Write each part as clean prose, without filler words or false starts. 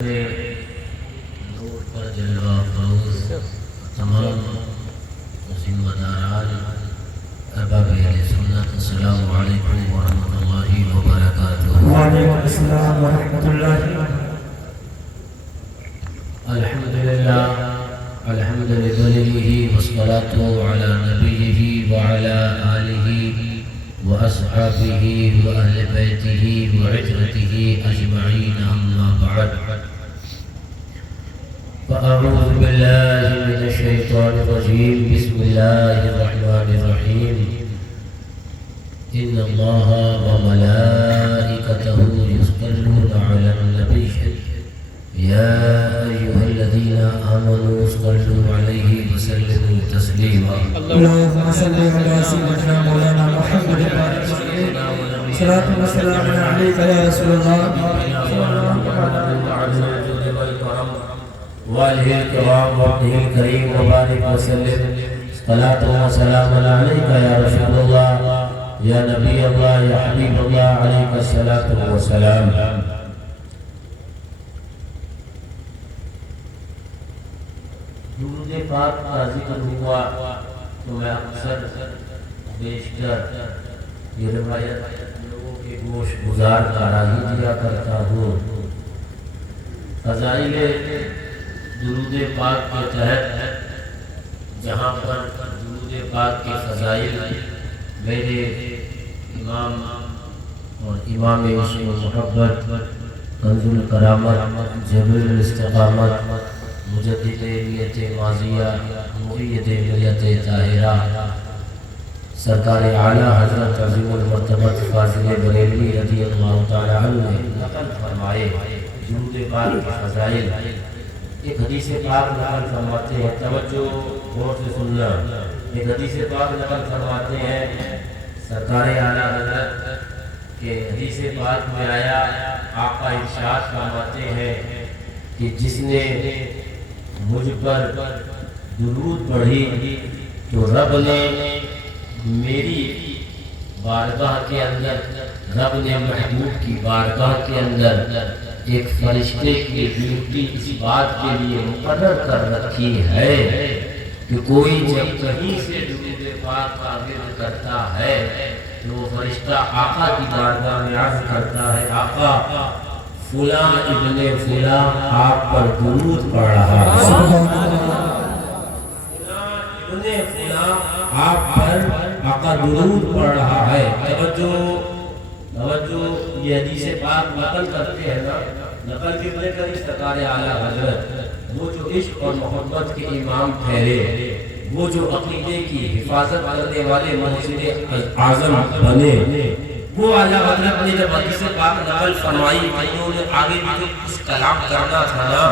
نور پر جلوہ فروز تمام مسلم مداران ارباب اہل سنت، السلام علیکم ورحمۃ اللہ وبرکاتہ۔ وعلیکم السلام ورحمۃ اللہ۔ الحمدللہ الحمد للہ والصلاة علی نبیہ وعلی آلہ وأصحابه وأهل بيته وعترته أجمعين، أما بعد فأعوذ بالله من الشيطان الرجيم، بسم الله الرحمن الرحيم، إن الله وملائكته يصلون على النبي يا أيها الذين آمنوا صلوا عليه وسلموا تسليما۔ اللهم صل على سيدنا مولانا محمد صلاة والسلام عليك يا رسول الله وآله الكرام وابنه الكريم وبارك وسلم، صلاة وسلام عليك يا رسول الله يا نبي الله يا حبيب الله، عليك الصلاة والسلام۔ درود پاک کا ذکر ہوا تو میں اکثر بیشتر یہ روایت لوگوں کے گوش گزار کرا ہی دیا کرتا ہوں۔ فضائل درود پاک کے تحت جہاں پر درود پاک کے فضائل میرے امام اور امام عشق و محبت کنز الکرامت جبل الاستقامت مجدد نیت ماضیہ مؤید ملیت طاہرہ سرکار اعلیٰ حضرت عظیم المرتبت فاضل بریلوی رضی اللہ تعالی عنہ نے نقل فرمائے درود پاک کے فضائل۔ ایک حدیث پاک نقل فرماتے ہیں، توجہ غور سے سننا، ایک حدیث پاک نقل فرماتے ہیں سرکار اعلیٰ حضرت کے حدیث پاک میں آیا، آقا ارشاد فرماتے ہیں کہ جس نے مجھ پر درود پڑھی تو رب نے میری بارگاہ کے اندر، رب نے محبوب کی بارگاہ کے اندر ایک فرشتے کی ڈیوٹی اس بات کے لیے مقرر کر رکھی ہے کہ کوئی جب کہیں سے درود پاک کا ورد کرتا ہے تو وہ فرشتہ آقا کی بارگاہ میں عرض کرتا ہے، آقا فلاں ابن فلاں آپ پر درود پڑھ رہا ہے، فلاں ابن فلاں آپ پر آقا درود پڑھ رہا ہے۔ توجہ، یہ حدیث پاک نقل کرتے ہیں نا، نقل کرنے کا سرکار اعلیٰ حضرت، وہ جو عشق اور محبت کے امام ٹھہرے، وہ جو عقیدے کی حفاظت کرنے والے محسن اعظم بنے، وہ اعلیٰ حضرت نے جب حدیث پاک نقل فرمائی، انہوں نے آگے بھی جو کچھ کلام کرنا تھا نا،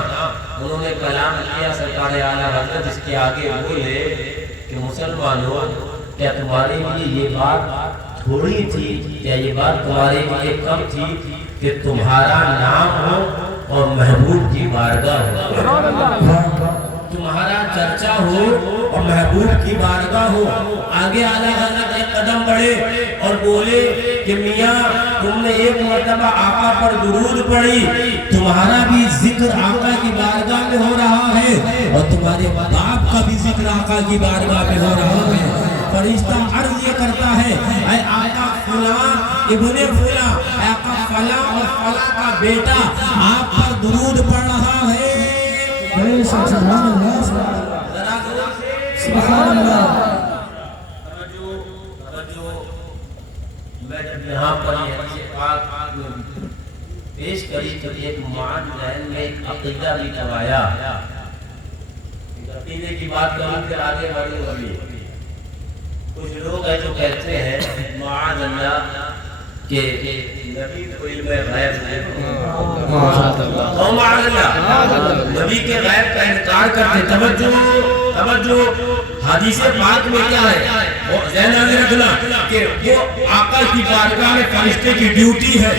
انہوں نے کلام کیا، سرکار اعلیٰ حضرت اس کے آگے بولے کہ مسلمانوں، کیا تمہارے لیے یہ بات تھوڑی تھی، کیا یہ بات تمہارے لیے کم تھی کہ تمہارا نام ہو اور محبوب کی بارگاہ ہو، تمہارا چرچا ہو اور محبوب کی بارگاہ ہو۔ آگے اعلیٰ حضرت ایک قدم بڑھے اور بولے کہ میاں تم نے ایک مرتبہ آقا پر درود پڑھی، تمہارا بھی ذکر آقا کی بارگاہ میں ہو رہا ہے اور تمہارے باپ کا بھی ذکر آقا کی بارگاہ میں ہو رہا ہے۔ فرشتہ عرض یہ کرتا ہے، اے آقا فلاں ابن فلاں، آقا فلاں اور فلاں کا بیٹا آپ پر درود پڑھ رہا ہے۔ سبحان اللہ سبحان اللہ۔ میں جب یہاں پر یہ حدیث پاک پیش کری تو ایک معان ذہن میں ایک عقیدہ بھی کروایا، عقیدے کی بات کروں پھر آگے بڑھیں گے۔ کچھ لوگ ہیں جو کہتے ہیں معاذ اللہ کہ نبی کو علم غیب ہے، معاذ اللہ نبی کے غیب کا انکار کرتے۔ توجہ، حدیث پاک میں کیا ہے؟ ذہن میں رکھنا کہ وہ آقا کی بارگاہ میں فرشتے کی ڈیوٹی ہے،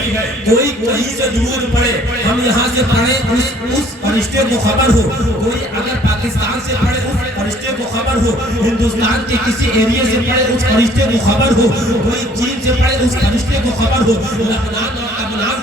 کوئی کہیں سے درود پڑھے، ہم یہاں سے پڑھیں اس فرشتے کو خبر ہو، کوئی اگر پاکستان سے پڑھے اس فرشتے کو خبر ہو، ہندوستان کے کسی ایریے سے پڑھے اس فرشتے کو خبر ہو، کوئی چین سے پڑھے اس فرشتے کو خبر ہو، لبنان اور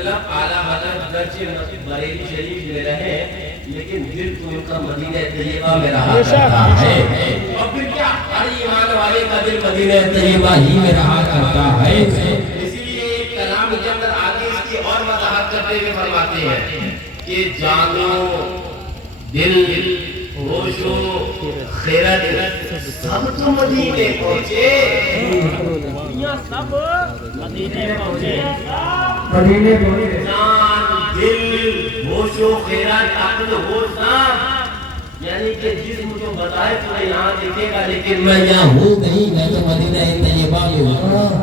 مطلب اعلیٰ حضرت گرچہ بریلی شریف میں رہے لیکن دل تو ان کا مدینہ طیبہ میں رہا کرتا ہے. اور پھر کیا ہر ایمان والے کا دل مدینہ طیبہ ہی میں رہا کرتا ہے. اسی لیے کلام کے اندر آگے اس کی اور وضاحت کرتے ہوئے فرماتے ہیں کہ جانو دل ہوش و خیرت سب تو مدینے پہنچے. سب مدینے پہنچے. جان دل ہوش و خیرت عقل ہوش یعنی کہ جسم جو بتائے تو یہاں دیکھے گا لیکن میں یہاں ہوں نہیں, میں تو مدینہ طیبہ میں ہوں.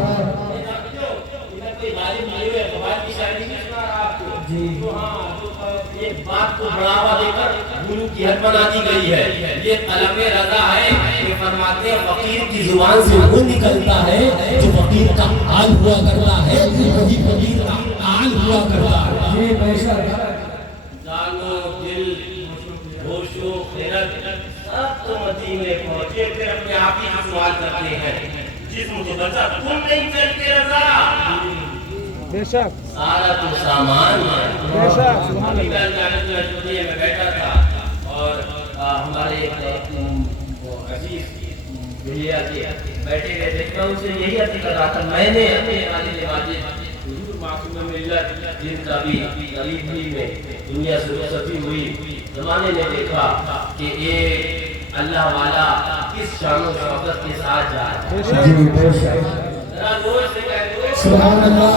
ایک بات کو بڑھاوا دے کر گرو کی حد بنا دی گئی ہے. یہ طلب رضا ہے کہ فرماتے ہیں فقیر کی زبان سے وہ نکلتا ہے جو فقیر کا حال ہوا کرتا ہے, وہی فقیر کا حال ہوا کرتا ہے. جانو دل ہوش و خیرت سب تو مدینے پہنچے. پھر اپنے آپ ہی سوال کرتے ہیں جسم کو بچا تم نہیں چلتے رضا بے شک سارا تو سامان بے شک سبحان اللہ. میں بیٹھا تھا اور ہمارے ایک عزیز بھیا کے بیٹھے ہوئے تھے. میں ان سے یہی عرض کر رہا تھا میں نے اپنے والد واجب حضور معصوم ملت جن کا بھی قریب ہی میں دنیا سے رخصتی ہوئی زمانے میں دیکھا کہ ایک اللہ والا کس شان و شوکت کے ساتھ جا رہا ہے. ذرا زور سے کہہ دو سبحان اللہ.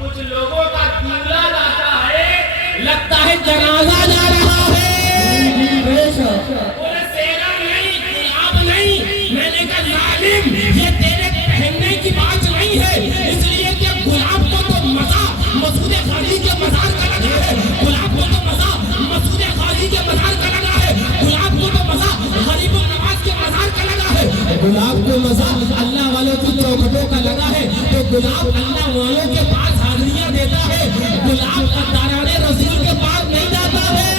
کچھ لوگوں کا قبلہ جاتا ہے لگتا ہے جنازہ جا رہا ہے. بے شک بولے تیرا نہیں, گلاب نہیں. میں نے کہا ظالم یہ تیرے پہننے کی بات نہیں ہے, اس لیے کہ گلاب کو تو مزہ مسعود غازی کے مزار کا لگا ہے. گلاب کو تو مزہ مسعود غازی کے مزار کا لگا ہے. گلاب کو تو مزہ غریب النواز کے مزار کا لگا ہے. گلاب کو مزہ اللہ والوں کی چوکھٹوں کا لگا ہے. تو گلاب اللہ والوں کے پاس حاضریاں دیتا ہے, گلاب قطاران رسول کے پاس نہیں جاتا ہے.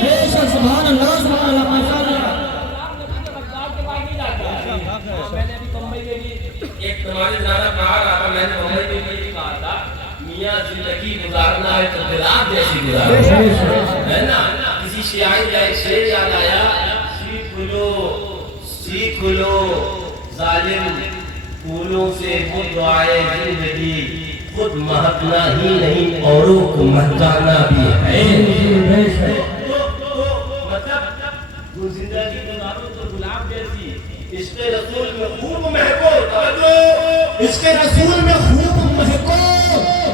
بے شک سبحان اللہ سبحان اللہ ماشاء اللہ. میں نے بھی بمبئی میں بھی ایک تمہارے زیادہ کہا رہا تھا, میں نے بمبئی میں بھی کہا تھا میاں زندگی گزارنا ہے تو گلاب جیسی گزارنا ہے نا. کسی شاعر کا ایک شعر یاد آیا, سیکھ لو ظالم پھولوں سے خود دعائے زندگی, خود مہکنا ہی نہیں اوروں کو مہکانا بھی ہے. مطلب زندگی گزارو تو گلاب جیسی, عشق رسول میں خوب مہکو, عشق رسول میں خوب مہکو,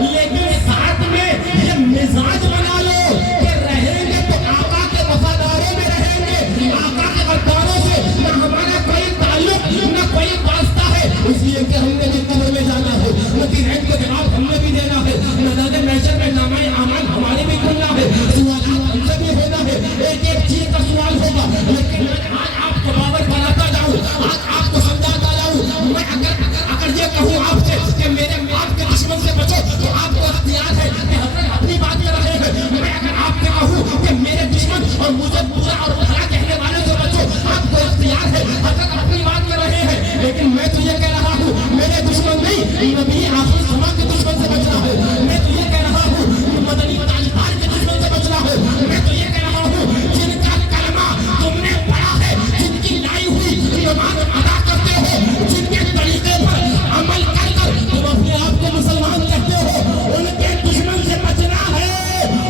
لیکن ساتھ میں یہ مزاج بنا لو کہ رہیں گے تو آقا کے وفاداروں میں رہیں گے, آقا کے غداروں سے نہ ہمارا کوئی تعلق نہ کوئی واسطہ ہے. اس لیے کہ ہم نے بھی قبر میں جانا ہے, مدینہ کو جواب ہم نے بھی دینا ہے, میدان محشر میں نامہ اعمال ہمارے بھی کھلنا ہے, سوالات ہم سے بھی ہونا ہے. ایک ایک چیز کا سوال ہوگا, لیکن میں آج آپ کو باور بناتا جاؤں, آج آپ کو سمجھاتا جاؤں. میں اگر یہ کہوں آپ سے کہ میرے آپ کے دشمن سے بچو تو آپ کو اختیار ہے کہ حضرت اپنی بات کر رہے ہیں. میں اگر آپ سے کہوں کہ میرے دشمن اور مجھے برا اور بھلا کہنے والے سے بچو, آپ کو اختیار ہے حضرت اپنی بات کر رہے ہیں. لیکن میں تو یہ کہہ رہا ہوں میرے دشمن نہیں, نبی آخر زمان کے دشمن سے بچنا ہے. میں تو یہ کہہ رہا ہوں مدنی تاجدار کے دشمن سے بچنا ہے. میں تو یہ کہہ رہا ہوں جن کا کلمہ تم نے پڑھا ہے, جن کی لائی ہوئی نماز ادا کرتے ہو, جن کے طریقے پر عمل کر کر تم اپنے آپ کو مسلمان کہتے ہو, ان کے دشمن سے بچنا ہے.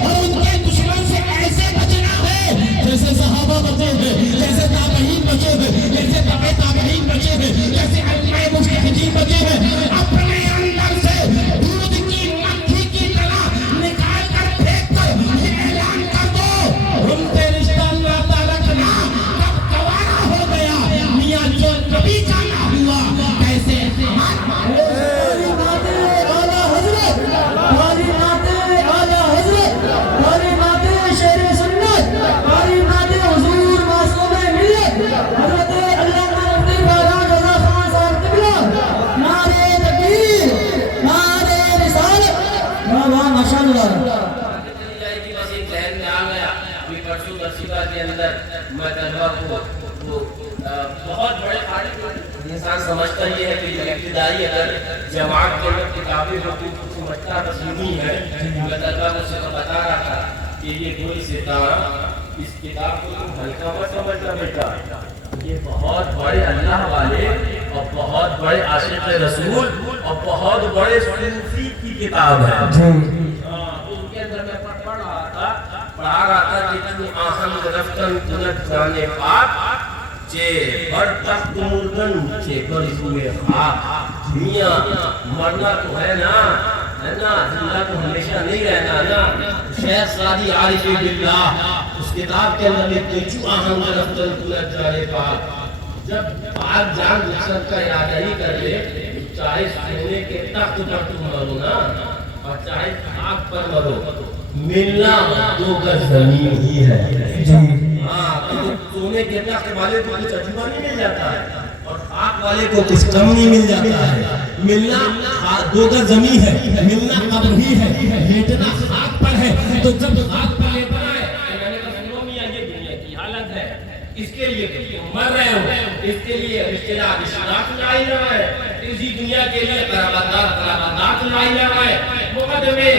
اور ان کے دشمن سے ایسے بچنا ہے جیسے صحابہ بچے ہیں, جیسے تابعین بچے ہیں, جیسے تبع تابعین بچے ہیں, جیسے ائمہ مجتہدین بچے ہیں. اپنے اندر سے دودھ کی مکھی کی طرح نکال کر پھینک کر یہ اعلان کر دو, ان سے رشتہ ناتا رکھنا کب گوارا ہو گیا, میاں جو نبی کا نہ ہوا کیسے بہت بڑے انسان سمجھتا یہ ہے کہ ابتدائی اگر جماعت کے اندر کتابیں ہوتی تو دوپٹہ بس یوں ہی ہے. میں دربار سے بتا رہا تھا کہ یہ کوئی ستارہ اس کتاب کو تم ہلکا مت سمجھنا بیٹا. یہ بہت بڑے اللہ والے اور بہت بڑے عاشق رسول اور بہت بڑے صوفی کی کتاب ہے. ان کے اندر میں پڑھا رہا تھا کہ تو آہنگ رفتن کنت جانے پاک چے بڑ تخت مردن چے کر سوئے خاک. میاں مرنا تو ہے نا زندہ تو ہمیشہ نہیں رہنا نا. شیخ سعدی عارف باللہ اس کتاب کے اندر لکھتے چو آہنگ رفتن کنت جانے پاک. جب پاک جان مقصد کا ارادہ ہی کر لے چاہے سونے کے تخت پر تم مرو نا اور چاہے خاک پر مرو ملنا دو گز زمین ہی ہے. سونے کے تخت والے کو کچھ عجیبہ نہیں مل جاتا ہے اور خاک والے کو کچھ کم نہیں مل جاتا ہے. ملنا دو گز زمین ہے, ملنا قبر ہی ہے, لیٹنا خاک پر ہے. تو جب خاک پر لیٹنا ہے میں نے کہا سنو میاں یہ دنیا کی حالت ہے, اس کے لیے تم مر رہے ہو, اس کے لیے اشتراک لائی رہا ہے, اسی دنیا کے لیے قرابات لائی رہا ہے. مقدمے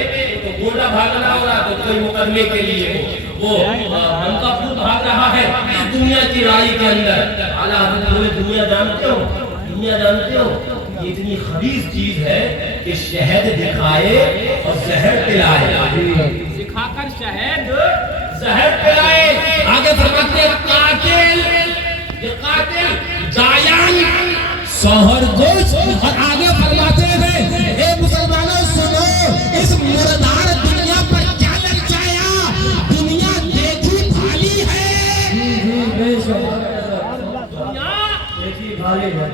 تو گھوڑا بھاگ رہا ہو رہا تو کوئی مقدمے کے لیے وہ ہم کا خود بھاگ رہا ہے اس دنیا کی رائی کے اندر. اعلیٰ حضرت دنیا جانتے ہو, دنیا جانتے ہو یہ اتنی خبیث چیز ہے کہ شہد دکھائے اور زہر پلائے, دکھا کر شہد زہر پلائے. آگے فرماتے قاتل, یہ قاتل جایان شوہر گوش. اور آگے فرماتے ہیں اے مسلمانوں سنو, اس مردار دنیا پر کیا للچایا, دنیا دیکھی بھالی ہے.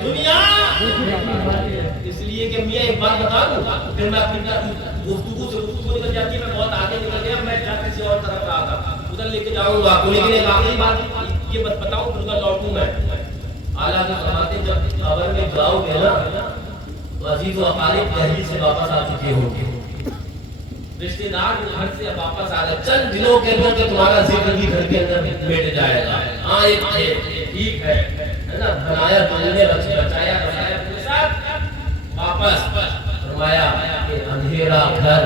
دنیا اس لیے کہ میاں ایک بات بتا دوں پھر میں اپنی گفتگو سے گفتگو نکل جاتی ہے. میں بہت آگے نکل گیا, میں کسی اور طرف رہا تھا, ادھر لے کے جاؤں گا آپ کو, لیکن ایک آخری بات یہ بتاؤں پھر ادھر لوٹوں میں. اعلیٰ کی فرماتے جب قبر میں جاؤ گے نا تو عزیز و اقارب دہلی سے واپس آ چکے ہوں گے, رشتے دار گھر سے واپس آ گئے, چند دنوں کے اندر کہ تمہارا ذکر بھی گھر کے اندر بیٹھ جائے گا. ہاں ایک ٹھیک ہے نا, بنایا تم نے بچایا تمہارے ساتھ واپس. فرمایا کہ اندھیرا گھر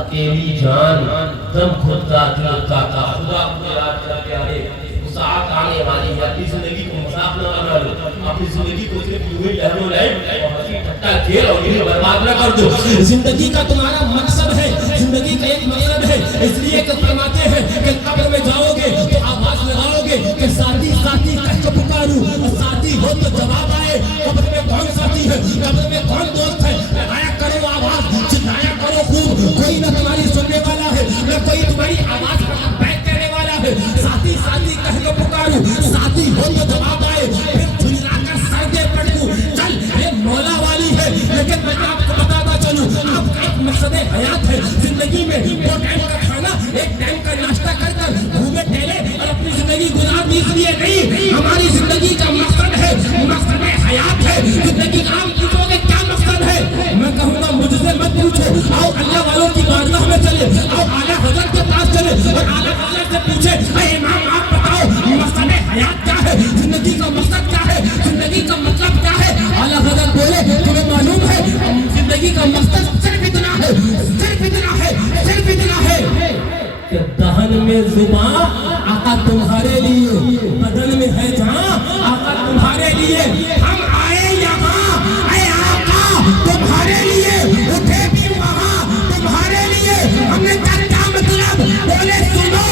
اکیلی جان دم خود کا دل کا خدا کو یاد کر پیارے ساتھ آنے والی ہے. اپنی زندگی کو مذاق نہ بنا لو, اپنی زندگی کو صرف یوں ہی لہو لہو اور ہنسی ٹھٹا کھیل اور یوں برباد نہ کر دو. زندگی کا تمہارا مقصد ہے, زندگی کا ایک مقصد ہے, اس لیے کہ فرماتے ہیں کہ قبر میں جاؤ گے تو آواز لگاؤ گے کہ ساتھی ساتھی کہہ کے پکاروں, اور ساتھی ہو تو جواب آئے. قبر میں کون ساتھی ہے, قبر میں کون دوست ہے, لگایا کرو آواز, چلایا کرو خوب. کوئی نہ تمہاری سننے والا ہے, نہ کوئی تمہاری آواز پر بیٹھ کرنے والا ہے. ساتھی ساتھی کہہ کے پکاروں, ساتھی ہو تو جواب آئے. پھر جھلا کر سر دے پڑھوں, چل یہ مولا والی ہے. لیکن میں آپ کو بتاتا چلوں, آپ کا ایک مقصد حیات ہے زندگی میں. دو ٹائم کا کھانا, ایک ٹائم کا ناشتہ کر کر گھومے ٹہلے اور اپنی زندگی گزارنے کے لیے نہیں. ہماری زندگی کا مقصد ہے, مقصد حیات ہے. زندگی کا آپ پوچھو گے کیا مقصد ہے, میں کہوں گا مجھ سے مت پوچھو. آؤ اللہ والوں کی بارگاہ میں چلے, آؤ اعلیٰ حضرت کے پاس چلے اور اعلیٰ حضرت سے پوچھے اے امام آپ بتاؤ مقصد حیات کیا ہے, زندگی کا مقصد کیا ہے, زندگی کا مطلب کیا ہے. اعلیٰ حضرت بولے تمہیں معلوم ہے زندگی کا مقصد صرف اتنا ہے, صرف اتنا ہے, صرف اتنا ہے کہ دہن میں زباں آقا تمہارے لیے, بدن میں ہے جہاں آقا تمہارے لیے. ہم آئے یہاں اے آقا تمہارے لیے, اٹھے بھی وہاں تمہارے لیے. ہم نے کیا مطلب بولے سنو,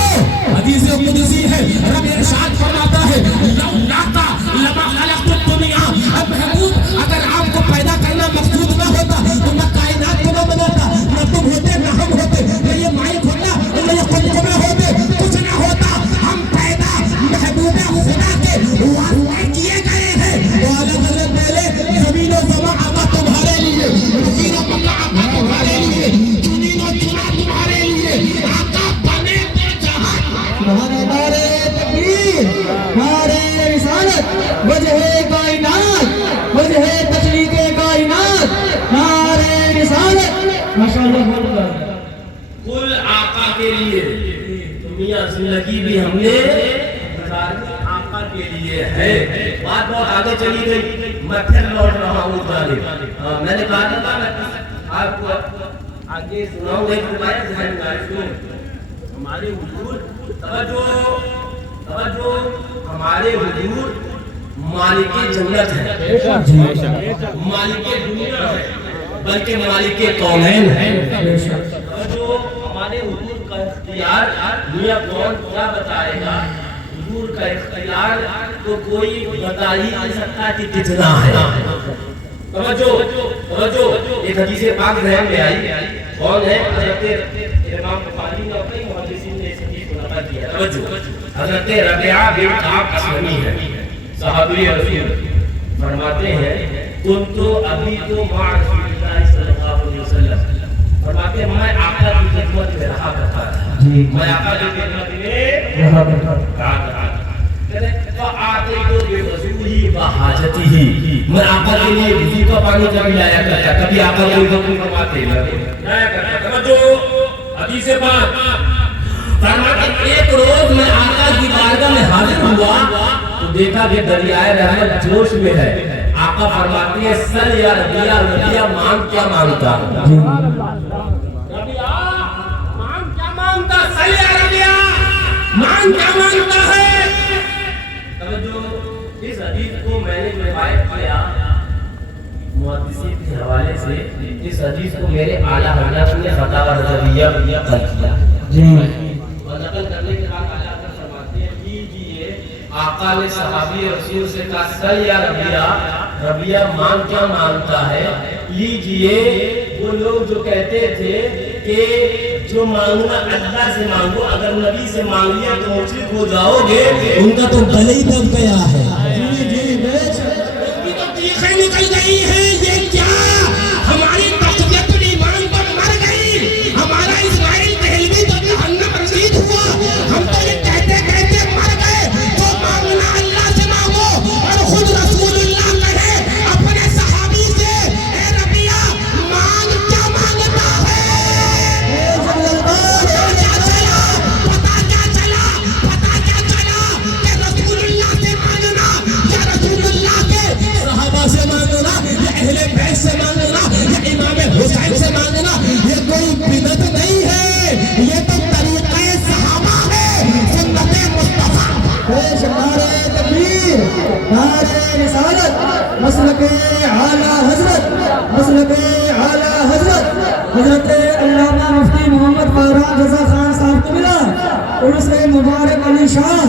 حدیث قدسی ہے, رب ارشاد فرماتا ہے لولاکا لما خلقت الدنیا. اب محبوب اگر آپ کو پیدا کرنا مقصود نہ ہوتا تو نہ کائنات کو نہ بناتا, نہ تم ہوتے نہ ہم ہوتے, نہ یہ مائک ہوتا نہ یہ قلقمے ہوتے, کچھ نہ ہوتا. ہم پیدا محبوب خدا کے واسطے کیے گئے ہیں. والا حضرت بولے زمین و زمان آقا تمہارے لیے, زمین و مکہ آقا تمہارے لیے, زمین و چنا تمہارے لیے. آقا بنے تو جہاں نعرے تکبیر, نعرے رسالت, وجہ کائنات, وجہ تخلیق کائنات, نعرے رسالت. ماشاءاللہ کل آقا کے لیے. دنیا زندگی بھی ہم نے آقا کے لیے ہے. بات بہت آگے چلی گئی, میں پھر لوٹ رہا ہوں جانب. میں نے کہا تھا آپ کو آگے سناؤں ایک روایت ذہن میں آئی ہمارے حضور توجہ ہمارے حضور مالک جنت ہے، مالک دنیا ہے، بلکہ مالک کونین ہے۔ توجہ ہمارے حضور کا اختیار دنیا کون کیا بتائے گا؟ حضور کا اختیار تو کوئی بتا ہی نہیں سکتا کہ کتنا ہے۔ توجہ ایک حدیث پاک ذہن میں آئی، کون ہے؟ حضرت امام بخاری نے اور کئی محدثین نے اس حدیث کو نقل کیا۔ توجہ حضرت ربیعہ بن کعب اسلمی ہے، صحابی رسول، فرماتے ہیں کنت ابی تو مع رسول اللہ صلی اللہ علیہ وسلم، فرماتے ہیں میں آقا کی خدمت میں رہا کرتا تھا، میں آقا کی خدمت میں رہا کرتا تھا۔ فآتیتو برسولہ وحاجتہ، میں آقا کے لیے وضو کا پانی کبھی لایا کرتا، کبھی آقا کو حکم فرماتے لایا کرتا۔ توجہ حدیث پاک فرماتے ایک روز میں آقا کی بارگاہ میں حاضر ہوا تو دیکھا کہ دریائے رحمت جوش میں ہے۔ آقا فرماتے ہیں سل یا ربیہ، ربیہ مانگ کیا مانگتا؟ ربیہ مانگ کیا مانگتا؟ سل یا ربیہ مانگ کیا مانگتا ہے؟ اس حدیث کو میں نے روایت کیا محدثین کے حوالے سے، اس حدیث کو میرے اعلیٰ حضرت نے فتاوی رضویہ میں نقل کیا اور نقل کرنے کے بعد اعلیٰ حضرت فرماتے ہیں لیجیے آقا نے صحابی رسول سے کہا سل یا ربیہ، ربیہ مانگ کیا مانگتا ہے؟ لیجیے وہ لوگ جو کہتے تھے کہ جو مانگنا اللہ سے مانگو، اگر نبی سے مانگ لیا تو مشرک ہو جاؤ گے، ان کا تو گلے ہی دب گیا ہے، ان کی تو چیخیں نکل گئی ہیں، یہ کیا ہماری تقویت الایمان پر مر گئی، ہمارا اسماعیل دہلوی تو جہنم رسید ہوا، ہم تو یہ کہتے کہتے مر گئے، جو مانگنا اللہ سے مانگو، اور خود رسول اللہ کہے اپنے صحابی سے اے ربیہ مانگ کیا مانگتا ہے؟ پتا کیا چلا کہ رسول اللہ سے مانگنا یا رسول اللہ کے صحابہ سے مانگنا یا اہل بیت سے مانگنا یا امام حسین سے مانگنا یہ کوئی بدعت نہیں ہے، یہ تو طریقہ صحابہ ہے، سنت مصطفیٰ۔ نعرہ تکبیر، نعرہ رسالت، مسلک اعلیٰ حضرت، مسلک اعلیٰ حضرت حضرت علامہ مفتی محمد فارغ رضا خان صاحب کو ملا عرس مبارک علی شاہ،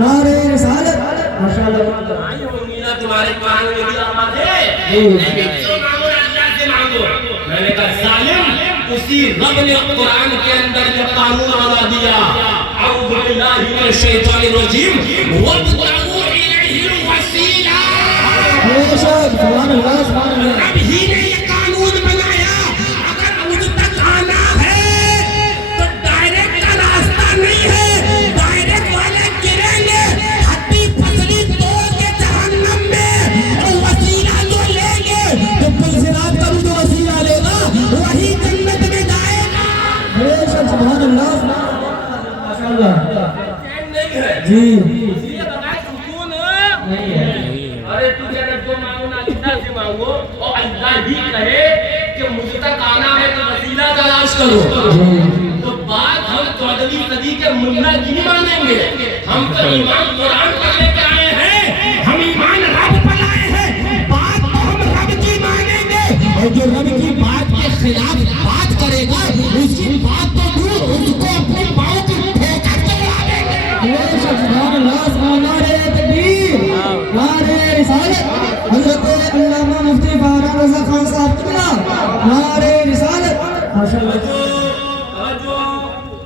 نعرہ رسالت ماشاءاللہ۔ آئی ہوں نا تمہارے کان میں بھی آواز ہے، نہیں جو مانگو اللہ سے مانگو۔ میں نے کہا ظالم، اسی رب نے قرآن کے اندر جو قانون بنا دیا اعوذ باللہ من الشیطان الرجیم وابتغوا الیہ الوسیلہ، سبحان اللہ سبحان اللہ۔ رب ہی نے یہ قانون بنایا، اگر مجھ تک آنا ہے تو ڈائریکٹ کا راستہ نہیں ہے، ڈائریکٹ والے گریں گے ہڈی پسلی توڑ کے جہنم میں، اور وسیلہ جو لیں گے جو پلسرات کا بھی جو وسیلہ لے گا وہی جنت میں جائے گا۔ سبحان اللہ ماشاءاللہ چین نہیں ہے جی، اس لیے بغیر سکون نہیں ہے۔ ارے تو جنت جو مانگو نا اللہ سے مانگو، اور اللہ ہی کہے کہ مجھ تک آنا ہے تو وسیلہ تلاش کرو، تو بات ہم 14ویں صدی کے ملا کی نہیں مانیں گے، ہم تو ایمان قرآن پر لے کے آئے ہیں، ہم ایمان رب پر لائے ہیں، بات تو ہم رب کی مانیں گے، اور جو رب کی بات کے خلاف بات کرے گا اس کی بات تو دور، اس کو اپنے پاؤں کی ٹھوکر دلوا دیں گے۔ سبحان اللہ سبحان اللہ۔ نعرہ تکبیر، نعرہ رسالت حضرت علامہ مفتی فارغ رضا خان صاحب کو ملا نعرہ رسالت ماشاءاللہ۔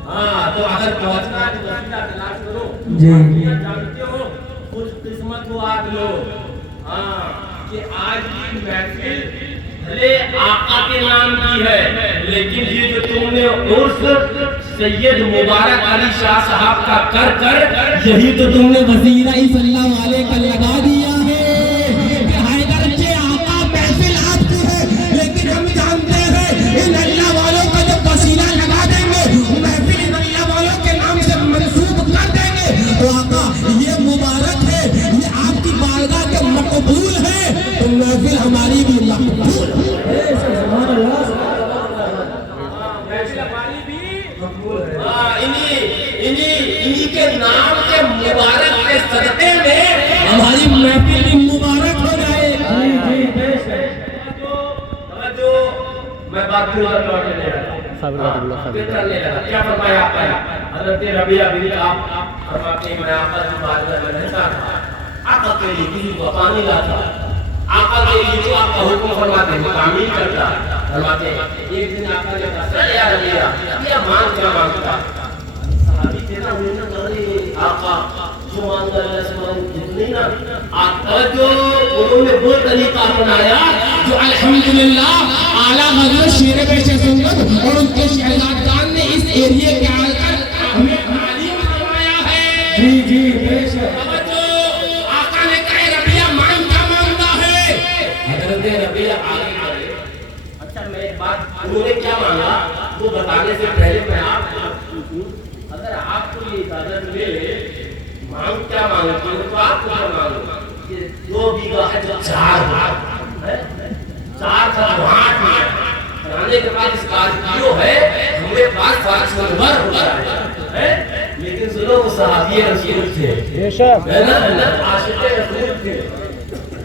ہاں تو اگر پہنچنا ہے تو وسیلہ تلاش کرو، جی جانتے ہو خوش قسمت ہو آپ لوگ، ہاں کہ آج کی محفل بھلے آقا کے نام کی ہے، لیکن یہ جو تم نے عرس سید مبارک علی شاہ صاحب کا کر یہی تو تم نے وسیلہ صلی اللہ علیہ کا لگا دیا ہے کہ حیدر کے آقا محفل آپ کی ہے، لیکن ہم جانتے ہیں ان اللہ والوں کا جب وسیلہ لگا دیں گے محفل ان اللہ والوں کے نام سے منسوب کر دیں گے تو آقا یہ مبارک ہے، یہ آپ کی بارگاہ کے مقبول ہے، تو محفل ہماری بھی مقبول ہے۔ سبحان اللہ بات پھر لوٹنے لگا پھر کرنے لگا. کیا فرمایا آپ نے؟ حضرت ربیعہ بن کعب فرماتے ہیں میں آقا کی بارگاہ میں رہتا تھا, آقا کے لیے کسی کو پانی لاتا, آقا کے لیے جو آپ کا حکم فرماتے ہیں تعمیل کرتا, فرماتے ہیں ایک دن آقا نے کہا یا ربیعہ یہ مان کیا مانگتا؟ صحابی تھے نا, انہوں نے کہا آقا جو مانگا اللہ سے مانگ جتنی نا آقا جو انہوں نے وہ طریقہ اپنایا جو الحمدللہ اعلیٰ حضرت شیر پیش سنت اور ان کے شہزادگان نے اس ایریے کے آل کر ہمیں تعلیم کروایا ہے. جی جی بے شک. آقا نے کہا ربیعہ مان کیا مانگتا ہے؟ حضرت ربیعہ آگے بڑھے. اچھا میں ایک بات, انہوں نے کیا مانگا وہ بتانے سے پہلے میں آپ پوچھوں, اگر آپ کو یہ اجازت ملے مانگ کیا مانگتے ہو تو آپ کو کیا مانگو؟ یہ 2 بیگھہ ہے جو 4 ہے, 4 تھا 8 میں بنانے کے بعد اس کارکیو ہے ہمارے پاس 5 نمبر ہو رہا ہے, لیکن سنو وہ صحابی رسول تھے, بے شک ہے نا عاشق رسول تھے.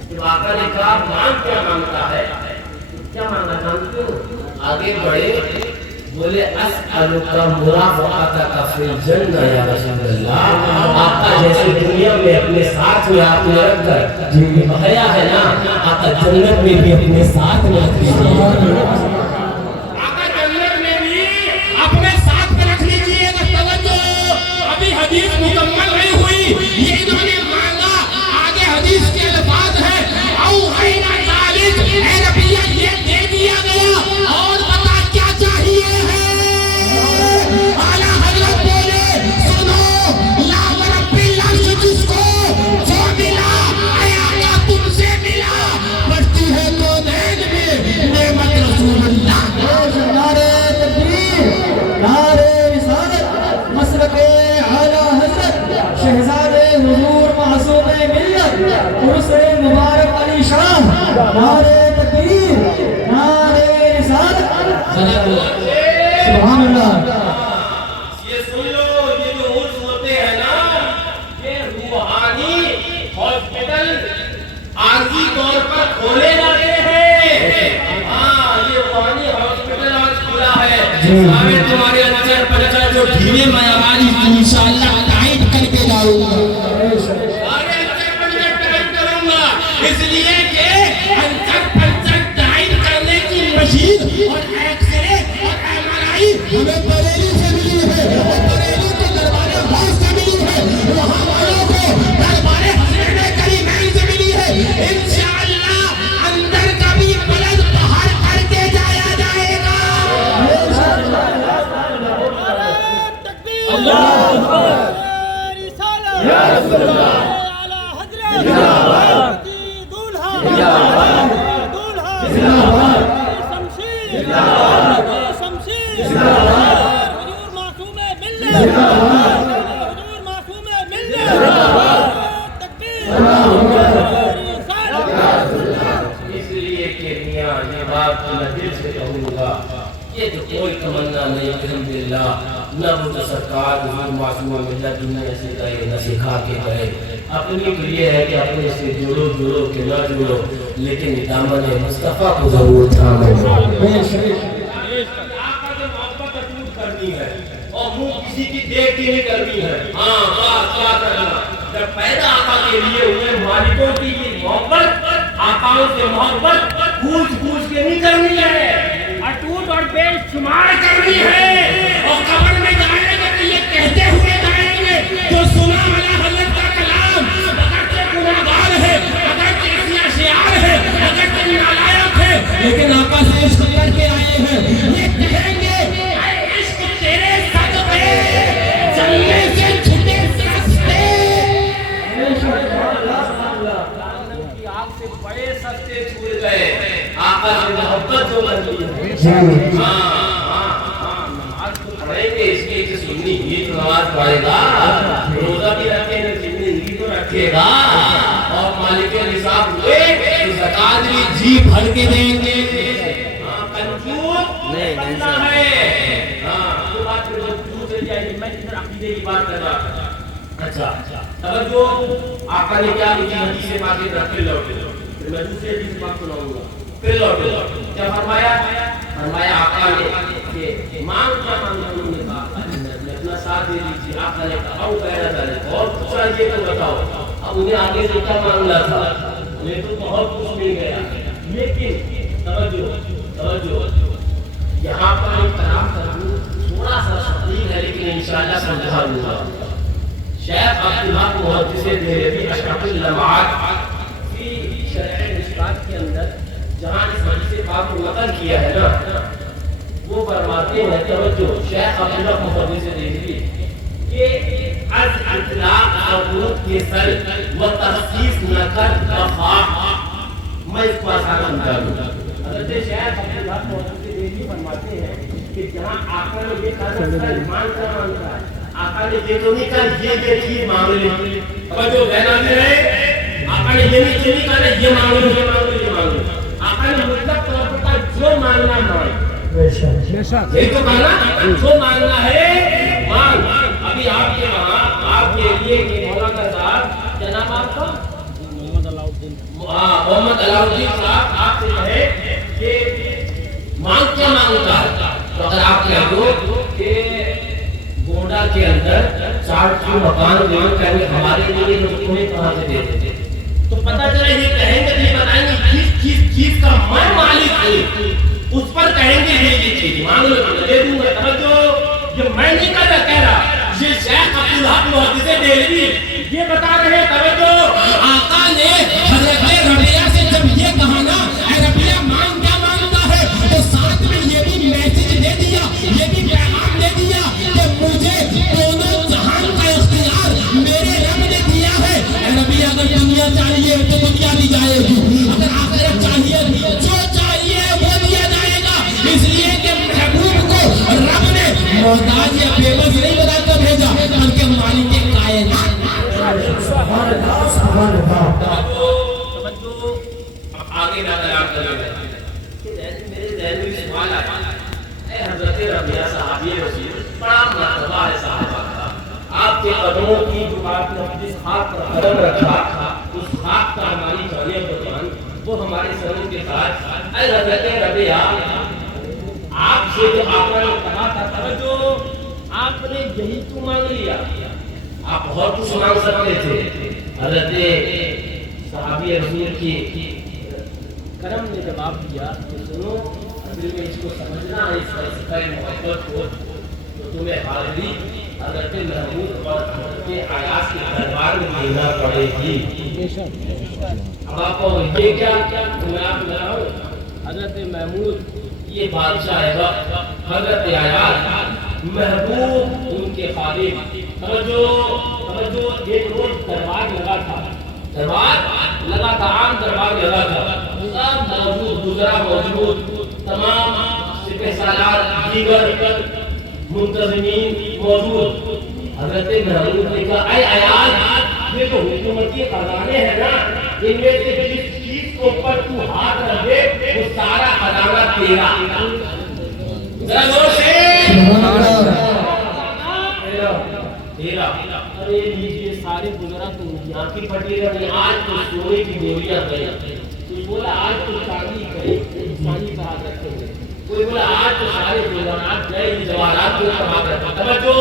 جب آقا نے کہا مانگ کیا مانگتا ہے, کیا مانگا جانتے ہو؟ آگے بڑھے بولے اسألک مرافقتک فی الجنہ یا رسول اللہ. آقا جیسے دنیا میں اپنے ساتھ میں آپ نے رکھ کر جن میں بہیا ہے نا, آقا جنت میں بھی اپنے ساتھ میں رکھ لیجیے. آقا جنت میں بھی اپنے ساتھ میں رکھ لیجیے. توجہ, ابھی حدیث مکمل نہیں ہوئی, یہ انہوں نے مانگا. آگے حدیث کے الفاظ ہیں او غیر ذالک, اے ربیعہ یہ دے دیا گیا اور بتا کیا چاہیے ہے. اعلیٰ حضرت بولے سنو لا ورب العرش جس کو جو ملا اے آقا تم سے ملا, بڑھتی ہے تو دین میں نعمت رسول اللہ. نعرہ تکبیر, نعرہ رسالت, مسلک اعلیٰ حضرت شہزادے حضور معصوم ملت عرس مبارک علی شاہ. نعرہ تکبیر, نعرہ رسالت, سبحان اللہ. یہ سن لو, یہ جو عرس ہوتے ہیں نا یہ روحانی ہاسپٹل عارضی طور پر کھولے جاتے ہیں. ہاں یہ روحانی ہاسپٹل آج کھلا ہے. سارے تمہارے اچر پچر جو ڈھیلے معیاری انشاءاللہ ٹائٹ کر کے جاؤں گا. سارے اچر پچر ٹائٹ کروں گا, اس لیے کہ انچر پنچر ٹائٹ کرنے کی مشین اور ایکس رے اور ایم آر آئی ہمیں بریلی سے ملی ہے, اور بریلی کو دربار غوث سے ملی ہے, وہاں والوں کو دربار حضرت کریمین سے ملی ہے. انشاءاللہ اندر کا بھی بلند پہاڑ کر کے جایا جائے گا. اس لیے کہ میاں یہ بات میں دل سے کہوں گا, یہ جو کوئی تمنا نہیں الحمدللہ, نہ وہ جو سرکار حضور معصومہ ملت نے ایسے کہے نہ سکھا کے کہے. اپنی تو یہ ہے کہ اپنے سے جڑو جڑو کہ نہ جڑو, لیکن دامن مصطفیٰ کو ضرور تھامو. آقا سے محبت اٹوٹ کرنی ہے اور منہ کسی کی دیکھ کے نہیں کرنی ہے. ہاں بات کیا کرنا, جب پیدا آقا کے لیے ہوئے مالکوں کی یہ محبت, آقاؤں سے محبت پوچھ پوچھ کے نہیں کرنی ہے, اٹوٹ اور بے شمار کرنی ہے. اور قبر میں جائیں گے تو یہ کہتے ہوئے جائیں گے جو سنا اعلیٰ حضرت کا کلام اگرچہ گناہگار ہے, اگرچہ ایسیا شعار ہے, اگرچہ نالائق ہے, لیکن آقا سے عشق کر کے آئے ہیں. یہ کہیں گے اے عشق تیرے صدقے چلنے سے چھٹے سستے. کی آگ سے بڑے سستے چھوڑ گئے, آقا سے محبت جو کرنی ہے. نماز تو پڑھیں گے, اس لیے کہ سنی ہی تو نماز پڑھے گا, روزہ بھی رکھے گا, سنی ہی تو رکھے گا, اور مالک نصاب ہوئے تو زکات بھی جی بھر کے دیں گے. کنجوس بننا ہے. وہ بات پھر کنجوس سے جائے گی. میں ادھر عقیدے کی بات کر رہا تھا. اچھا توجہ, آقا نے کیا مجھے حدیث پاک میں پھر لوٹے, میں دوسرے حدیث پاک سناؤں گا, پھر لوٹے. کیا فرمایا؟ فرمایا آقا نے کہ مانگ کیا مانگا؟ انہوں نے کہا اپنا ساتھ دے دیجیے. آقا نے کہا او کہہ رہا تھا اور کچھ چاہیے تو بتاؤ. اب انہیں آگے سے کیا مانگنا تھا؟ انہیں تو بہت کچھ مل گیا. لیکن توجہ یہاں پر ایک طرح تھوڑا سا تفصیل ہے لیکن انشاءاللہ سمجھا دوں گا. شیخ عبدالحق محدث دہلوی اشرف اللمعات فی شرح مشکات کے اندر جہاں اس حدیث پاک کو نقل کیا ہے نا وہ فرماتے ہیں توجہ شیخ عبدالحق محدث دہلوی کہ از اطلاق حدود کے سر و تخصیص نہ کر بخواہ. میں اس کو آسان سمجھا دوں. حضرت شیخ عبدالحق محدث دہلوی فرماتے ہیں کہ جہاں آقا نے یہ کہا مان کر مانگتا ہے آقا نے یہ تو نہیں کہا یہ چیز مانگ لیں. اب جو کہنا ہے آقا نے یہ نہیں کہا یہ مانگ لیں یہ مانگ لیں یہ مانگ لیں. آقا نے مطلق طور پر کہا جو مانگنا مانگ. یہی تو کہنا جو مانگنا ہے مانگ. ابھی آپ کے وہاں آپ کے لیے کہ مولانا صاحب کیا نام آپ کا؟ محمد علاؤدین صاحب آپ سے کہے کہ مانگ کیا مانگتا ہے تو اگر آپ کہہ دو کہ گونڈا کے اندر 4 کی مکان دے کہیں گے ہمارے لیے تو تمہیں کہاں سے دے دیتے تو پتہ چلا یہ کہیں گے نہیں بتائیں گے چیز کا میں مالک ہوں اس پر کہیں گے یہ چیز مانگ لو دے دوں گا. توجہ یہ میں نہیں کہہ رہا یہ شیخ عبدالحق محدث دہلوی یہ بتا رہے ہیں. توجہ آقا نے حضرت ربیعہ سے جب یہ کہا نا اے ربیعہ مانگ کیا مانگتا ہے تو ساتھ میں یہ بھی میسج دے دیا یہ بھی پیغام دے دیا کہ مجھے دونوں جہان کا اختیار میرے رب نے دیا ہے. اے ربیعہ اگر دنیا چاہیے تو دنیا دی جائے گی اگر آخرت چاہیے جو چاہیے وہ دیا جائے گا. اس لیے کہ محبوب کو رب نے محتاج یا بے بس نہیں بتا کر بھیجا بلکہ مالک کائنات. آگے نہ بیان کریں کہ میرے ذہن میں سوال آیا اے حضرت ربیعہ صحابی رسول بڑا مرتبہ ہے صحابہ کا. آپ کے قدموں کی جو آپ نے جس خاک پر قدم رکھا اس خاک کا ہماری جانے قربان وہ ہمارے سروں کے ساتھ. اے حضرت ربیعہ آپ سے جو آپ نے کہا تھا توجہ آپ نے یہی کیوں مانگ لیا؟ آپ بہت کچھ مانگ سکتے تھے. حضرت صحابی رسول کی کرم نے جواب دیا کہ سنو اصل میں اس کو سمجھنا ہے اس فلسفہ محبت کو تو تمہیں حاضری حضرت محمود اور حضرت عیاض کے دربار میں دینا پڑے گی. اب آپ کو یہ کیا میں آپ بتاؤں حضرت محمود یہ بادشاہ ہے وقت حضرت عیاض محبوب ان کے خالق. توجہ ایک روز دربار لگا تھا عام دربار لگا تھا سب موجود گزرا موجود تمام سپہ سالار دیگر منتظمین موجود. حضرت محمود نے کہا اے عیاض یہ تو حکومتی خزانے ہیں نا ان میں سے جس چیز کو پر تو ہاتھ رکھ دے وہ سارا خزانہ تیرا. ذرا زور سے تیرا. ارے لیجیے سارے گزرا تو یہاں کی پھٹی رہی آج تو سونے کی گولیاں گئی کوئی بولا آج تو چاندی گئی چاندی کہا کرتے ہیں کوئی بولا آج تو سارے جواہرات گئے جواہرات کو کہا کرتے ہیں. توجہ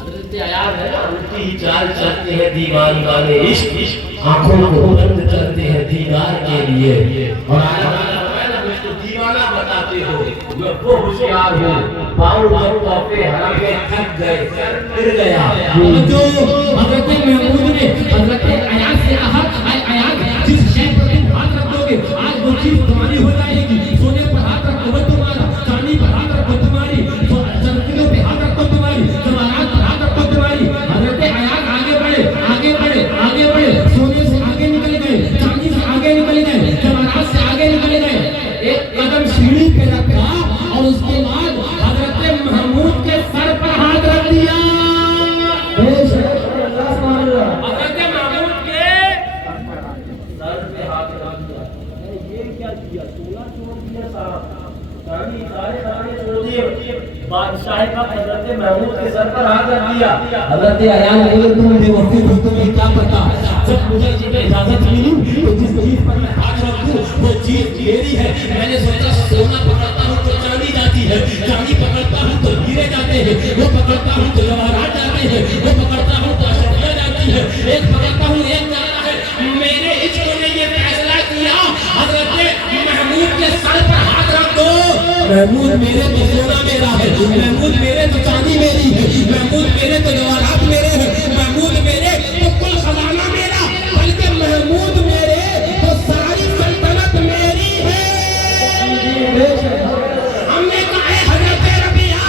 حضرت عیاض ہے نا الٹی ہی چال چلتے ہیں دیوان گانے عشق آنکھوں کو بند کرتے ہیں دیدار کے لیے اور دیوانہ بتاتے ہو میں وہ ہوشیار ہوں باؤں باؤں تحفے حرام کے تھک گئے پھر گیا. جو حضرت محمود نے حضرت عیاض سے کہا اے عیاض جس شے پر تم ہاتھ رکھو گے آج وہ چیز تمہاری ہو جائے گی. سونے پر ہاتھ رکھو وہ تمہارا چاندی پر ہاتھ رکھو تمہاری چرخیوں پہ ہاتھ رکھو تمہاری جواہرات پر ہاتھ رکھو تمہاری. حضرت عیاض آگے بڑھے سونے سے آگے نکل گئے چاندی سے آگے نکل گئے جواہرات سے آگے نکل گئے. ایک قدم سیڑھی پہ رکھا اور اس کے بعد حضرت محمود کے سر پر ہاتھ رکھ دیا. حضرت محمود کے سر پہ ہاتھ رکھ دیا. یہ کیا کیا سونا چھوڑ دیا سارے سارے چھوڑ دیے بادشاہ کا حضرت محمود کے سر پر ہاتھ رکھ دیا. حضرت عیاض بولے تم بے وقتی ہو تمہیں کیا پتا جب مجھے اجازت ملی تو جس چیز پر میں ہاتھ رکھوں وہ چیز میری ہے. میں نے سوچا سونا پکڑتا ہوں تو ہیں, وہ پکڑتا ہوں تو جواہرات جاتے ہیں, وہ پکڑتا ہوں تو اشرفیہ جاتی ہے, ایک پکڑتا ہوں ایک جاتا ہے. میرے عشق نے یہ فیصلہ کیا حضرت محمود کے سر پر ہاتھ رکھ دو. محمود میرے تو سونا میرا ہے, محمود میرے تو چاندی میری ہے, محمود میرے تو جواہرات میرے ہیں, محمود میرے تو کل خزانہ میرا, بلکہ محمود میرے تو ساری سلطنت میری ہے. ہم نے کہا ہے حضرت ربیہ,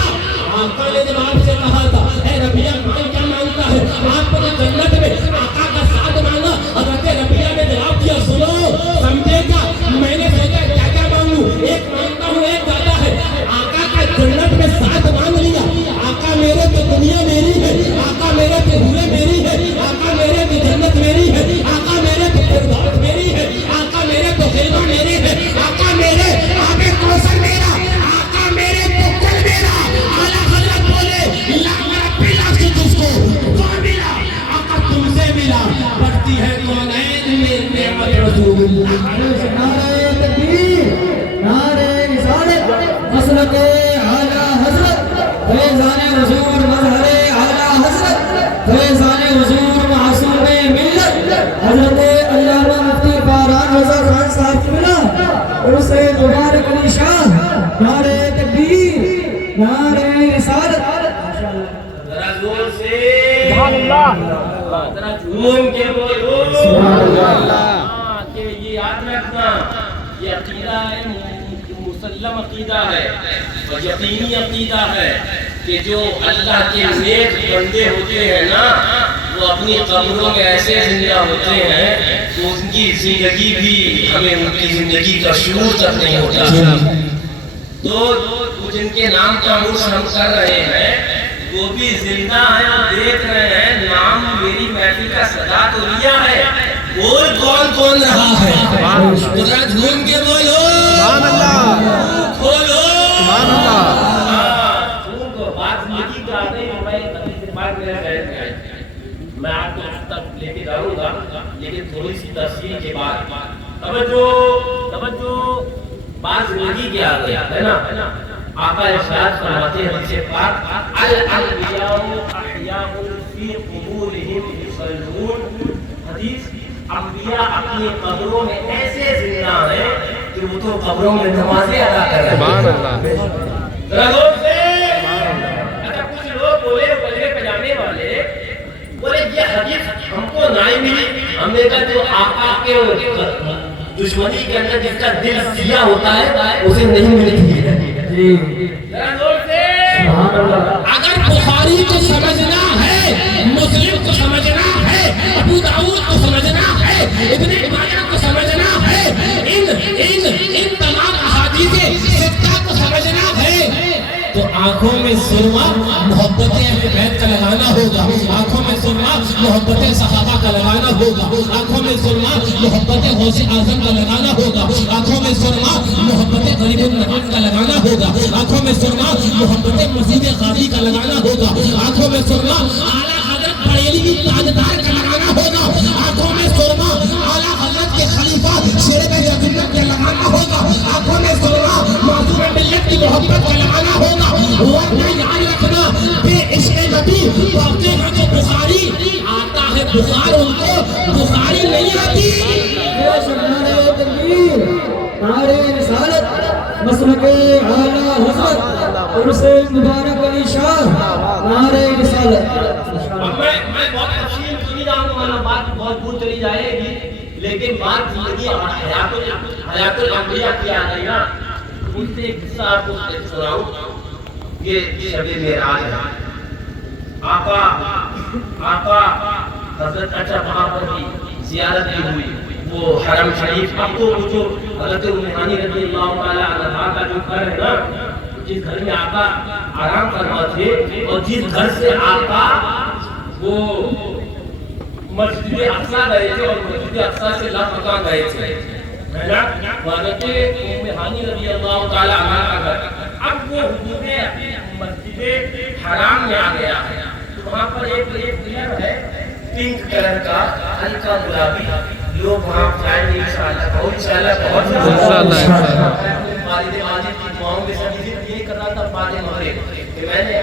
آقا نے جواب سے کہا تھا اے ربیہ مال کیا مانگتا ہے, آپ کو جنت میں آقا کا ساتھ مانگا. حضرت ربیہ نے جواب دیا سنو سمجھے گا, میں نے سوچا کیا کیا مانگوں, ایک مانگتا ہوں ایک جاتا ہے. آقا کا جنت میں ساتھ مانگ لیا. آقا میرے تو دنیا میری ہے, آقا میرے تو حوریں میری ہے, آقا میرے تو جنت میری ہے, آقا میرے تو فردوس میری ہے, آقا میرے تو خلوہ میری ہے, آقا میرے آب کوثر میرا, آقا میرے تو کل میرا. اعلیٰ حضرت بولے لا ربی لا سے تجھ کو کون ملا, آقا تم سے ملا. بڑھتی ہے کونین میں نعمت رسول اللہ. نعرہ تکبیر, نعرہ رسالت, مسلک اعلیٰ حضرت, فیضان حضور مظہر اعلیٰ حضرت, فیضان حضور معصوم ملت حضرت علامہ مفتی فاران رضا خان صاحب کی ملا عرس مبارک علی شاہ. نعرہ تکبیر, نعرہ رسالت. ذرا زور سے سبحان اللہ ذرا جھوم کے بولو سبحان اللہ. ہاں, کہ یہ یاد رکھنا یہ عقیدہ ہے, مسلم عقیدہ ہے اور یقینی عقیدہ ہے کہ جو اللہ کے نیک بندے ہوتے ہیں نا وہ اپنی قبروں میں ایسے زندہ ہوتے ہیں کہ ان کی زندگی بھی ہمیں ان کی زندگی کا شعور تک نہیں ہوتا. تو جن کے نام کا عرس ہم کر رہے ہیں وہ بھی زندہ ہیں اور دیکھ رہے ہیں نام میری محفل کا صدا تو لیا ہے, اور کون کون رہا ہے. ذرا جھوم کے بولو سبحان اللہ کھولو سبحان اللہ. جھوم کو بات زندگی کا نہیں, میں آپ کو تک لے کے جاؤں گا لیکن تھوڑی سی تفصیل کے بعد. توجہ بات زندگی کے آگے ہے نا. آقا ارشاد فرماتے ہیں حدیث پاک الانبیاء احیاء فی قبورہم یصلون. حدیث انبیاء اپنی قبروں میں ایسے زندہ ہیں کہ وہ تو قبروں میں نمازیں ادا کر رہے ہیں. سبحان اللہ. لوگ سے اچھا کچھ لوگ بولے بلے پجانے والے بولے یہ حدیث ہم کو نہیں ملی. ہم نے کہا جو آقا کے دشمنی کے اندر جس کا دل سیاہ ہوتا ہے اسے نہیں ملتی ہے. اگر بخاری کو سمجھنا ہے, مسلم کو سمجھنا ہے, ابو داؤد کو سمجھنا ہے, ابن ماجہ کو سمجھنا ہے, ان تمام احادیث ستہ کو سمجھنا ہے تو آنکھوں میں سرما محبت اہل بیت کا لگانا ہوگا, آنکھوں میں سرما محبت صحابہ کا لگانا ہوگا, آنکھوں میں سرما محبت غوث اعظم کا لگانا ہوگا, آنکھوں میں سرما محبت غریب النواز کا لگانا ہوگا, آنکھوں میں سرما محبت مسجد غازی کا لگانا ہوگا, آنکھوں میں سرما اعلیٰ حضرت بریلوی تاجدار کا لگانا ہوگا, آنکھوں میں سرما اعلیٰ حضرت کے خلیفہ شیر بہجت کا لگانا ہوگا, آنکھوں میں سرما معصوم ملت کی محبت کا لگانا ہوگا. ورنہ یاد رکھنا بے عشق نبی واقع ہے جو بخاری آتا ہے بخار ان کو بخاری نہیں آتی. نعرہ تکبیر, نعرہ رسالت, مسلک اعلیٰ حضرت عرس مبارک علی شاہ. نعرہ رسالت. میں بہت تفصیل سنی جاؤں گا, بات بہت دور چلی جائے گی لیکن بات زندگی حیات الانبیاء کی آ گئی نا. ان سے ایک قصہ آپ کو سناؤں. یہ شب معراج ہے. آقا حضرت اچھا وہاں پر کی زیارت کی ہوئی, وہ حرم شریف. اب تو وہ جو حضرت روحانی رضی اللہ تعالیٰ عنہ کا جو گھر ہے نا, جس گھر میں آقا آرام کرنا تھے اور جس گھر سے آقا وہ مسجد اقصی گئے تھے اور مسجد اقصی سے لامکان گئے تھے حضرت روحانی رضی اللہ تعالیٰ عنہ کا گھر. اب وہ حدود مسجد حرام میں آ گیا ہے تو وہاں پر ایک پلر ہے پنک کلر کا ہلکا گلابی. لوگ وہاں جائیں گے انشاءاللہ بہت والد ماجد کی دعاؤں کے ساتھ یہ کر رہا تھا بعد مغرب کہ میں نے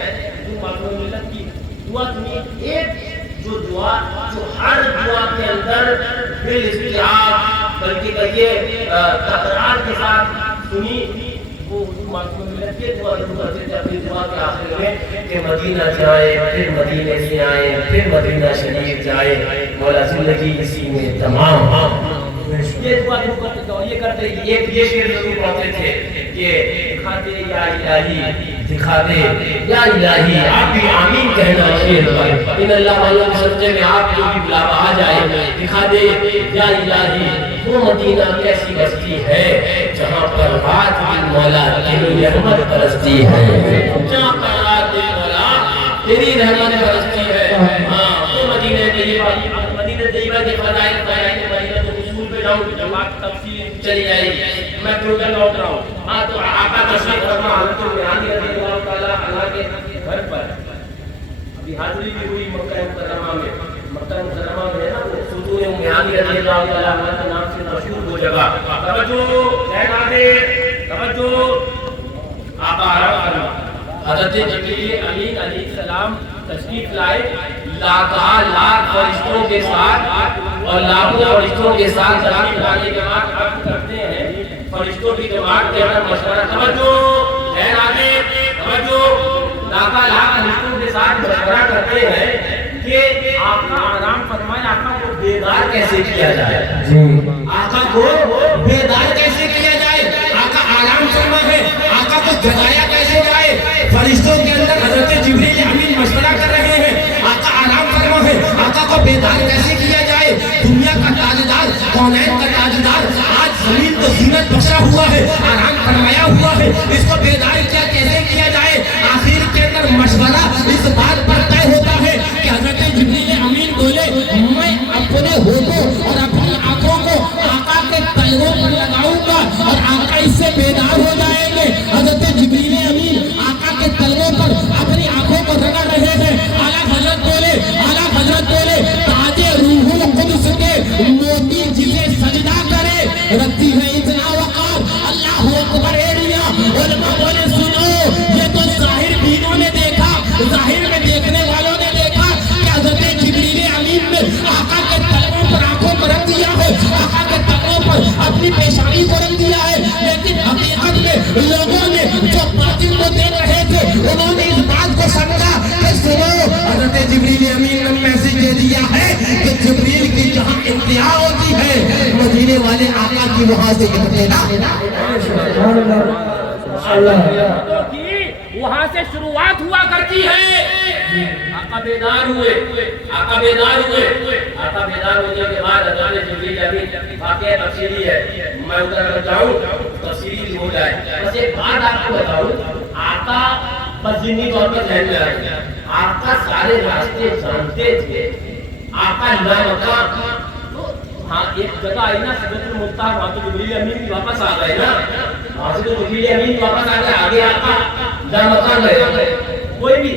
معصوم ملت کی دعا سنی، ایک جو دعا جو ہر دعا کے اندر بالاستجاب بلکہ کہیے تکرار کے ساتھ سنی، وہ معصوم ملت کی دعا ضرور کرتے تھے اپنی دعا کے آخر میں کہ مدینہ جائے، پھر مدینہ سے آئے، پھر مدینہ شریف جائے، مولا زندگی اسی میں تمام. یہ دعا ضرور کرتے تھے. اور یہ کرتے ایک یہ شعر ضرور پڑھتے تھے کہ دکھا دے یا الہی، دکھا دے یا الہی. آپ بھی آمین کہنا شعر پر، ان اللہ والوں کے سجدے میں آپ کو بھی بلاوا آ جائے. دکھا دے یا الہی وہ مدینہ کیسی بستی ہے جہاں پر رات دن مولا تیری رحمت برستی ہے، جہاں پر رات دن مولا تیری رحمت برستی ہے. ہاں وہ مدینہ طیبہ، مدینہ طیبہ کے فضائل بیان کے مدینہ تو اصول پہ جاؤں جماعت تفصیل چلی جائے گی، میں ٹوٹل لوٹ رہا ہوں. ہاں تو آقا تشریف فرما حضرت عمرانی رضی اللہ تعالیٰ عنہ کے گھر پر ابھی حاضری بھی ہوئی مکہ مکرمہ میں. مکہ مکرمہ میں ہے نا وہ ستون عمرانی رضی اللہ تعالیٰ عنہ کے نام سے مشہور وہ جگہ. توجہ توجہ آقا آرام فرما. حضرت جبریل امین علیہ السلام تشریف لائے لاکھ فرشتوں کے ساتھ، اور لاکھوں فرشتوں کے ساتھ تشریف لانے کے بعد عرض کرتے ہیں فرشتوں کی جماعت کے اندر مشورہ. توجہ توجہ لاکھ فرشتوں کے ساتھ مشورہ کرتے ہیں کہ آقا آرام فرمائے، آقا کو بیدار کیسے کیا جائے، آقا کو بیدار کیسے کیا جائے، آقا آرام فرما ہے، آقا کو جگایا کیسے جائے. فرشتوں کے اندر حضرت جبریل امین مشورہ کر رہے ہیں، آقا آرام فرما ہے، آقا کو بیدار کیسے کیا جائے. دنیا کا تاجدار، کونین کا تاجدار آج زمین کو زینت بخشا ہوا ہے، آرام فرمایا ہوا ہے، اس کو بیدار کیا کیسے کیا جائے. آخر کے اندر مشورہ اس بات پر طے ہوتا ہے کہ حضرت جبریل امین بولے میں اپنے ہونٹوں اور اپنی آنکھوں کو آقا کے تلووں پر لگاؤں گا اور آقا اس سے بیدار ہو جائیں گے. حضرت جبریل امین آقا کے تلووں پر اپنی آنکھوں کو رگڑ رہے ہیں. اعلیٰ حضرت بولے تاج روح القدس کے موتی جسے سجدہ کرے رکھتی ہے اتنا وقار. اللہ اکبر ایریا. علماء بولے سنو یہ تو ظاہر بینوں نے دیکھا، ظاہر میں دیکھنے والوں نے دیکھا کہ حضرت جبریل امین نے آقا کے تلووں پر آنکھوں کو رکھ دیا ہے، آقا کے تلووں پر اپنی پیشانی کو رکھ دیا ہے. لیکن حقیقت میں لوگوں نے جو باطن کو دیکھ رہے تھے انہوں نے اس بات کو سمجھا کہ سنو حضرت جبریل امین نے میسج دے دیا ہے کہ جبریل کی جہاں انتہا ہوتی ہے مدینے والے آقا کی وہاں سے ابتدا وہاں سے شروعات ہوا کرتی ہے. آقا بیدار ہوئے، آقا بیدار ہونے کے بعد حضرت جبریل امین واقعہ تفصیلی ہے، میں ادھر اگر جاؤں تفصیلی ہو جائے. بس ایک بات آپ کو بتاؤں، آقا بس ذہنی طور پر ذہن میں رکھیں، آقا سارے راستے جانتے تھے. آقا لامکان ہاں ایک جگہ آئی نا سدرۃ المنتہا، وہاں تو جبریل امین بھی واپس آ گئے نا، وہاں سے تو جبریل امین واپس آ گئے، آگے آقا لامکان رہے کوئی بھی.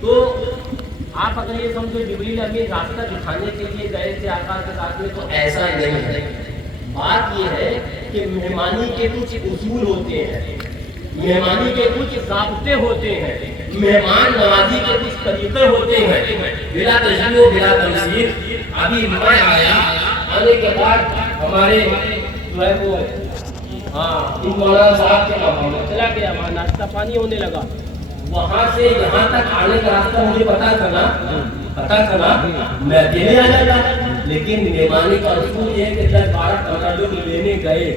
تو آپ اگر یہ سمجھو جبریل امین راستہ دکھانے کے لیے گئے تھے آقا کے ساتھ میں، تو ایسا نہیں ہے. بات یہ ہے کہ مہمانی کے کچھ اصول ہوتے ہیں، مہمانی کے کچھ ضابطے ہوتے ہیں، مہمان نوازی کے کچھ طریقے ہوتے ہیں. بلا تشریح و بلا تمثیل ابھی میں آیا، آنے کے بعد ہمارے جو ہے وہ ان مولانا صاحب کے کام چلا گیا، وہاں ناشتہ پانی ہونے لگا. وہاں سے یہاں تک آنے کا راستہ مجھے پتا تھا نا میں اکیلے آ جاتا. لیکن مہمانی کا اصول یہ ہے کہ 10-12-15 لوگ لینے گئے.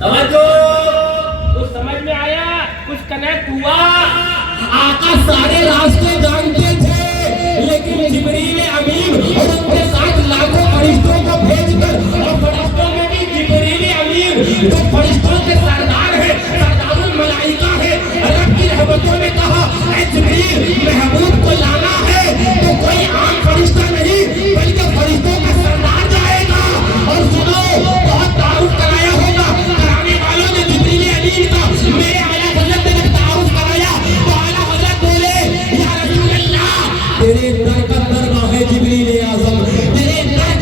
توجہ کچھ سمجھ میں آیا، کچھ کنیکٹ ہوا. آقا سارے راستے جانتے تھے، لیکن جبریل امین اور ان کے ساتھ لاکھوں فرشتوں کو بھیج کر، اور فرشتوں میں بھی جبریل امین جو فرشتوں کے سردار ہیں، سردار الملائکہ ہے، رب کی رحمتوں نے کہا اے جبریل محبوب کو لانا ہے تو کوئی عام فرشتہ نہیں بلکہ فرشتوں کا سردار جائے گا. اور سنو بہت تعارف کرایا ہوگا کرانے والوں نے جبریل امین کا. میرے اعلیٰ حضرت نے تعارف کرایا تو اعلیٰ حضرت بولے یا رسول اللہ تیرے در کا درگاہ ہے جبریل اعظم، تیرے در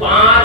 5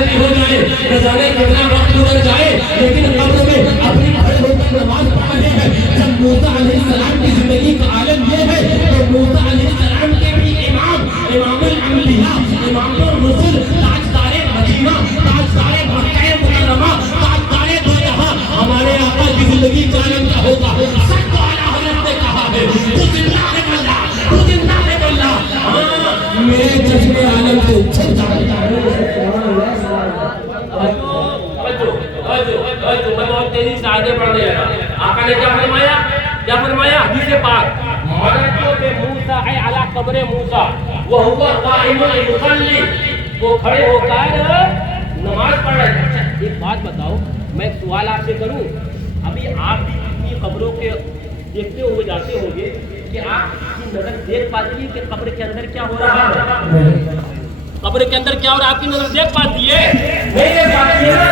حال بھی ہو جائے نہ جانے کتنا وقت گزر جائے لیکن قبر میں اپنی کھڑے ہو کر نماز پڑھ رہے ہیں. جب موسیٰ علیہ السلام کی زندگی کا عالم یہ ہے تو موسیٰ علیہ السلام کے بھی امام الانبیاء امام الرسل تاجدار مدینہ تاجدار مکہ مکرمہ تاجدار دو جہاں ہمارے آقا کی زندگی کا عالم کیا ہوگا. سب کو اعلیٰ حضرت نے کہا ہے تو زندہ ہے اللہ تو زندہ ہے اللہ میرے چشمے عالم سے اچھل جاتا ہے. میں بہت تیزی سے آگے بڑھنے لگا. آقا نے کیا فرمایا حدیث پاک مرجو بے موسیٰ علی قبر موسیٰ وہو قائم یصلی وہ کھڑے ہو کر نماز پڑھ رہے ہیں. اچھا ایک بات بتاؤ میں ایک سوال آپ سے کروں. ابھی آپ بھی کتنی قبروں کے دیکھتے ہوئے جاتے ہوں گے کہ آپ کی نظر دیکھ پاتی ہے کہ قبر کے اندر کیا ہو رہا ہے. قبر کے اندر کیا ہو رہا ہے آپ کی نظر دیکھ پاتی ہے نہیں دیکھ پاتی ہے.